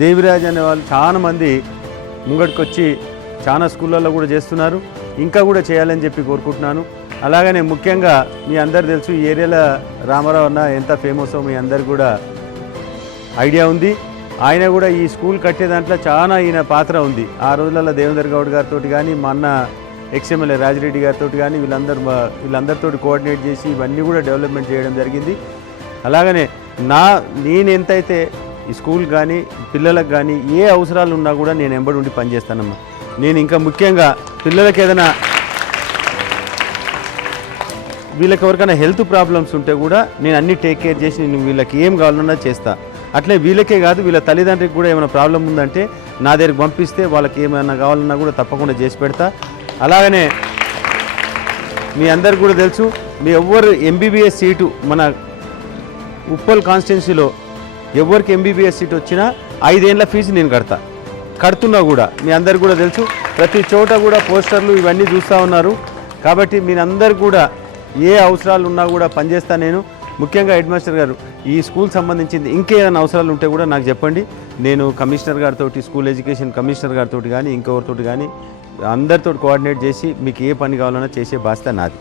దేవిరాజ్ అనే వాళ్ళు చాలామంది మంది చాలా స్కూళ్ళల్లో కూడా చేస్తున్నారు. ఇంకా కూడా చేయాలని చెప్పి కోరుకుంటున్నాను. అలాగనే ముఖ్యంగా మీ అందరు తెలుసు ఈ ఏరియాలో రామారావు అన్న ఎంత ఫేమసో మీ అందరు కూడా ఐడియా ఉంది. ఆయన కూడా ఈ స్కూల్ కట్టే దాంట్లో చాలా ఈయన పాత్ర ఉంది. ఆ రోజులలో దేవేందర్ గౌడ్ గారితో కానీ మా అన్న ఎక్స్ఎమ్ఎల్ఏ రాజిరెడ్డి గారితో కానీ వీళ్ళందరూ వీళ్ళందరితో కోఆర్డినేట్ చేసి ఇవన్నీ కూడా డెవలప్మెంట్ చేయడం జరిగింది. అలాగనే నా నేను ఎంతైతే ఈ స్కూల్ కానీ పిల్లలకు కానీ ఏ అవసరాలు ఉన్నా కూడా నేను ఎంబడి ఉండి పనిచేస్తానమ్మా. నేను ఇంకా ముఖ్యంగా పిల్లలకి ఏదైనా వీళ్ళకి ఎవరికైనా హెల్త్ ప్రాబ్లమ్స్ ఉంటే కూడా నేను అన్ని టేక్ కేర్ చేసి నేను వీళ్ళకి ఏం కావాలన్నా చేస్తా. అట్లే వీళ్ళకే కాదు వీళ్ళ తల్లిదండ్రికి కూడా ఏమైనా ప్రాబ్లం ఉందంటే నా దగ్గరికి పంపిస్తే వాళ్ళకి ఏమైనా కావాలన్నా కూడా తప్పకుండా చేసి పెడతా. అలాగనే మీ అందరికి కూడా తెలుసు మీ ఎవ్వరు ఎంబీబీఎస్ సీటు మన ఉప్పల్ కాన్స్టిట్యున్సీలో ఎవరికి ఎంబీబీఎస్ సీట్ వచ్చినా ఐదేళ్ళ ఫీజు నేను కడతా. కడుతున్నా కూడా. మీ అందరు కూడా తెలుసు ప్రతి చోట కూడా పోస్టర్లు ఇవన్నీ చూస్తూ ఉన్నారు. కాబట్టి మీరందరు కూడా ఏ అవసరాలు ఉన్నా కూడా పనిచేస్తా నేను. ముఖ్యంగా హెడ్ మాస్టర్ గారు ఈ స్కూల్ సంబంధించింది ఇంకేమైనా అవసరాలు ఉంటే కూడా నాకు చెప్పండి. నేను కమిషనర్ గారితో స్కూల్ ఎడ్యుకేషన్ కమిషనర్ గారితో కానీ ఇంకెవరితో కానీ అందరితో కోఆర్డినేట్ చేసి మీకు ఏ పని కావాలన్నా చేసే బాధ్యత నాది.